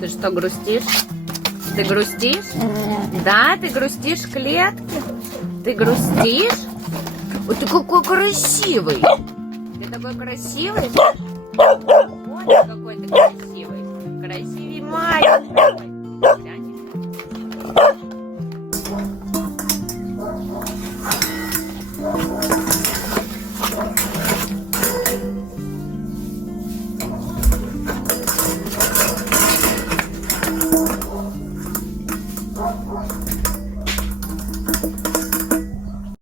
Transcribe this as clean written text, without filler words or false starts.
Ты что, грустишь? Ты грустишь? Да, ты грустишь в клетке? Ты грустишь? Ой, ты какой красивый! Ты такой красивый? Вот какой ты красивый. Красивый маленький. Глянь.